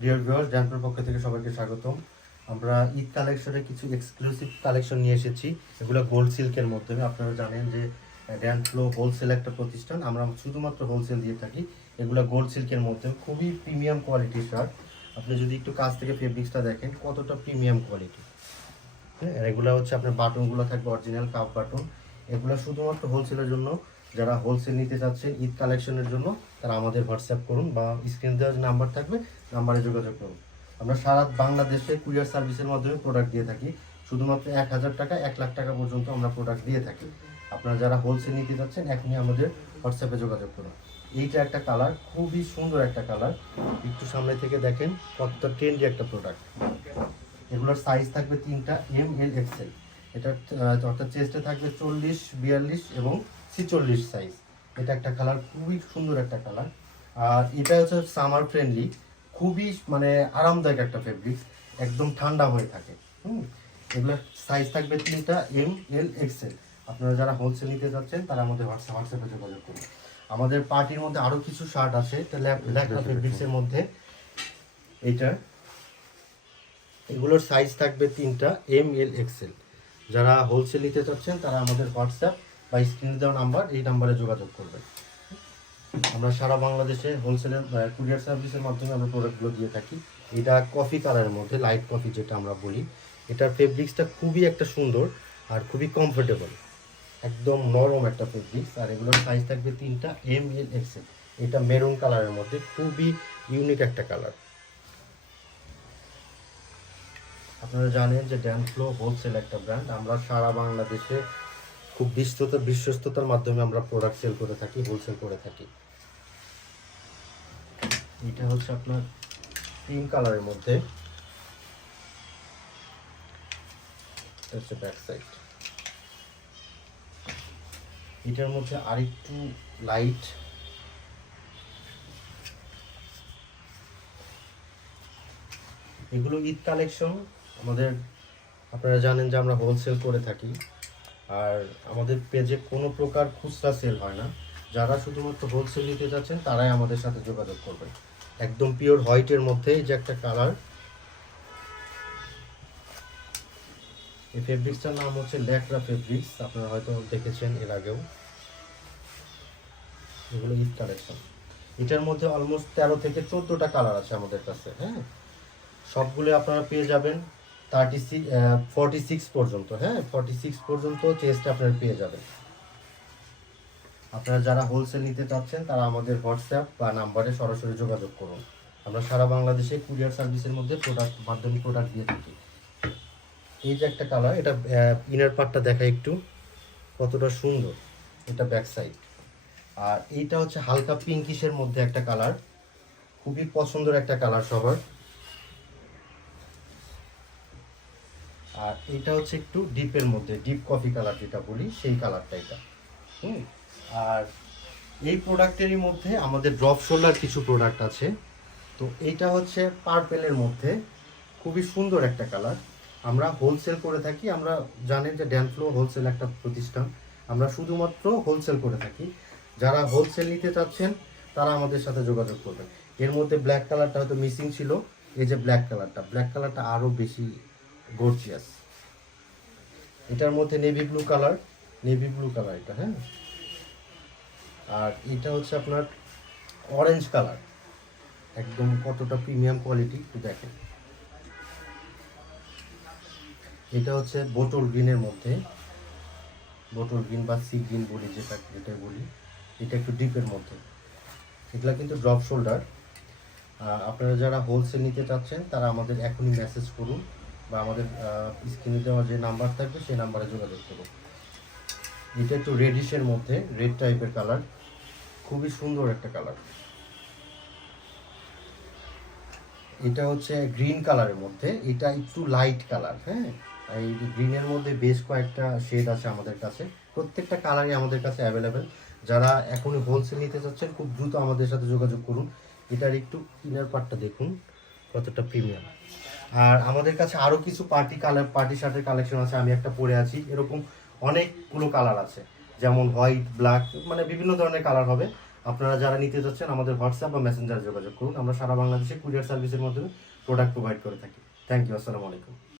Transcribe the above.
Dear viewers, ড্যানপ্লোর পক্ষ থেকে সবাইকে স্বাগতম। আমরা ঈদ কালেকশনে কিছু এক্সক্লুসিভ কালেকশন নিয়ে এসেছি। এগুলো গোল্ড সিল্কের মাধ্যমে। আপনারা জানেন যে ড্যানফ্লো হোলসেল একটা প্রতিষ্ঠান, আমরা শুধুমাত্র হোলসেল দিয়ে থাকি। এগুলো গোল্ড সিল্কের মধ্যে খুবই প্রিমিয়াম কোয়ালিটির শার্ট। আপনি যদি একটু কাছ থেকে ফেব্রিক্সটা দেখেন কতটা প্রিমিয়াম কোয়ালিটি। হ্যাঁ, এগুলো হচ্ছে আপনার বাটনগুলো থাকবে অরিজিনাল কাপ বাটন। এগুলো শুধুমাত্র হোলসেলের জন্য। যারা হোলসেল নিতে চাচ্ছেন ঈদ কালেকশনের জন্য, তারা আমাদের হোয়াটসঅ্যাপ করুন বা স্ক্রিন দেওয়ার যে নাম্বার থাকবে নাম্বারে যোগাযোগ করুন। আমরা সারা বাংলাদেশে কুরিয়ার সার্ভিসের মাধ্যমে প্রোডাক্ট দিয়ে থাকি। শুধুমাত্র 1,000 টাকা 1,00,000 টাকা পর্যন্ত আমরা প্রোডাক্ট দিয়ে থাকি। আপনারা যারা হোলসেল নিতে চাচ্ছেন এখনই আমাদের হোয়াটসঅ্যাপে যোগাযোগ করুন। এইটা একটা কালার, খুবই সুন্দর একটা কালার। একটু সামনে থেকে দেখেন কতটা ট্রেন্ডি একটা প্রোডাক্ট। এগুলোর সাইজ থাকবে তিনটা, এম, এল, এক্সেল। এটা অর্থাৎ চেস্টে থাকবে 40, 42 এবং 46 সাইজ। এটা একটা কালার, খুবই সুন্দর একটা কালার। আর এটা হচ্ছে সামার ফ্রেন্ডলি, খুবই মানে আরামদায়ক একটা ফেব্রিক্স, একদম ঠান্ডা হয়ে থাকে। এগুলোর সাইজ থাকবে তিনটা, এম, এল, এক্সেল। আপনারা যারা হোলসেল নিতে যাচ্ছেন তারা আমাদের হোয়াটসঅ্যাপে যোগাযোগ করুন। আমাদের পার্টির মধ্যে আরও কিছু শার্ট আছে, ল্যাকড়া ফেব্রিক্সের মধ্যে। এইটা এগুলোর সাইজ থাকবে তিনটা, এম, এল, এক্সেল। যারা হোলসেল নিতে চাচ্ছেন তারা আমাদের হোয়াটসঅ্যাপ বা স্ক্রিনে দেওয়া নাম্বার, এই নাম্বারে যোগাযোগ করবেন। আমরা সারা বাংলাদেশে হোলসেলের কুরিয়ার সার্ভিসের মাধ্যমে আমরা প্রোডাক্টগুলো দিয়ে থাকি। এটা কফি কালারের মধ্যে, লাইট কফি যেটা আমরা বলি। এটার ফেব্রিক্সটা খুবই একটা সুন্দর আর খুবই কমফোর্টেবল, একদম নরম একটা ফেব্রিক্স। আর এগুলোর সাইজ থাকবে তিনটা, এম, এল, এক্সেল। এটা মেরুন কালারের মধ্যে, খুবই ইউনিক একটা কালার। আপনারা জানেন যে ড্যানফ্লো হোলসেল একটা ব্র্যান্ড। আমরা সারা বাংলাদেশে খুব বিশ্বস্ততার মাধ্যমে আমরা প্রোডাক্ট সেল করে থাকি, হোলসেল করে থাকি। এটা হচ্ছে আপনার পিঙ্ক কালারের মধ্যে, হচ্ছে ব্যাক সাইড। এটার মধ্যে আরেকটু লাইট, এগুলো ঈদ কালেকশন আমাদের। আপনারা জানেন যে আমরা হোলসেল করে থাকি, আর আমাদের পেজে কোনো প্রকার খুচরা সেল হয় না। যারা শুধুমাত্র হোলসেল নিতে যাচ্ছেন তারাই আমাদের সাথে যোগাযোগ করবেন। একদম পিওর হোয়াইটের মধ্যে এই যে একটা কালার। এই ফেব্রিক্সটার নাম হচ্ছে ল্যাকড়া ফেব্রিক্স, আপনারা হয়তো দেখেছেন এর আগেও। এগুলো ঈদ কালেকশন। এটার মধ্যে অলমোস্ট 13 থেকে 14টা কালার আছে আমাদের কাছে। হ্যাঁ, সবগুলো আপনারা পেয়ে যাবেন 46 পর্যন্ত। হ্যাঁ, 46 পর্যন্ত চেস্ট আপনারা পেয়ে যাবেন। আপনারা যারা হোলসেল নিতে চাচ্ছেন তারা আমাদের হোয়াটসঅ্যাপ বা নাম্বারে সরাসরি যোগাযোগ করুন। আমরা সারা বাংলাদেশে কুরিয়ার সার্ভিসের মধ্যে মাধ্যমে প্রোডাক্ট দিয়ে থাকি। এই যে একটা কালার, এটা ইনার পার্টটা দেখা একটু কতটা সুন্দর। এটা ব্যাক সাইড। আর এইটা হচ্ছে হালকা পিঙ্কিশের মধ্যে একটা কালার, খুবই পছন্দের একটা কালার সবার। আর এটা হচ্ছে একটু ডিপের মধ্যে, ডিপ কফি কালার যেটা বলি, সেই কালারটা এটা। আর এই প্রোডাক্টেরই মধ্যে আমাদের ড্রপ শোল্ডার কিছু প্রোডাক্ট আছে। তো এইটা হচ্ছে পার্পেলের মধ্যে, খুবই সুন্দর একটা কালার। আমরা হোলসেল করে থাকি। আমরা জানেন যে ড্যানফ্লো হোলসেল একটা প্রতিষ্ঠান, আমরা শুধুমাত্র হোলসেল করে থাকি। যারা হোলসেল নিতে চাচ্ছেন তারা আমাদের সাথে যোগাযোগ করবেন। এর মধ্যে ব্ল্যাক কালারটা হয়তো মিসিং ছিল। এই যে ব্ল্যাক কালারটা আরও বেশি গর্জিয়াস। এটার মধ্যে নেভি ব্লু কালার এটা। হ্যাঁ, আর এটা হচ্ছে আপনার অরেঞ্জ কালার, একদম কতটা প্রিমিয়াম কোয়ালিটি একটু দেখেন। এটা হচ্ছে বোটল গ্রিনের মধ্যে, বোটল গ্রিন বা সি গ্রিন বলি যেটা বলি, এটা একটু ডিপের মধ্যে। এগুলা কিন্তু ড্রপ শোল্ডার। আপনারা যারা হোলসেল নিতে চাচ্ছেন তারা আমাদের এখনই মেসেজ করুন বা আমাদের স্ক্রিনে দেওয়া যে নাম্বার থাকবে সেই নাম্বারে যোগাযোগ করুন। এটা একটু রেডিশের মধ্যে, রেড টাইপের কালার, খুবই সুন্দর একটা কালার। এটা হচ্ছে গ্রিন কালারের মধ্যে, এটা একটু লাইট কালার। হ্যাঁ, এই গ্রিনের মধ্যে বেশ কয়েকটা শেড আছে আমাদের কাছে, প্রত্যেকটা কালারই আমাদের কাছে অ্যাভেলেবেল। যারা এখনই হোলসেল নিতে চাচ্ছেন খুব দ্রুত আমাদের সাথে যোগাযোগ করুন। এটার একটু ইনার পার্টটা দেখুন কতটা প্রিমিয়াম। আর আমাদের কাছে আরও কিছু পার্টি শার্টের কালেকশন আছে। আমি একটা পরে আছি, এরকম অনেকগুলো কালার আছে, যেমন হোয়াইট, ব্ল্যাক, মানে বিভিন্ন ধরনের কালার হবে। আপনারা যারা নিতে যাচ্ছেন আমাদের হোয়াটসঅ্যাপ বা মেসেঞ্জারে যোগাযোগ করুন। আমরা সারা বাংলাদেশে কুরিয়ার সার্ভিসের মাধ্যমে প্রোডাক্ট প্রোভাইড করে থাকি। থ্যাংক ইউ, আসসালামু আলাইকুম।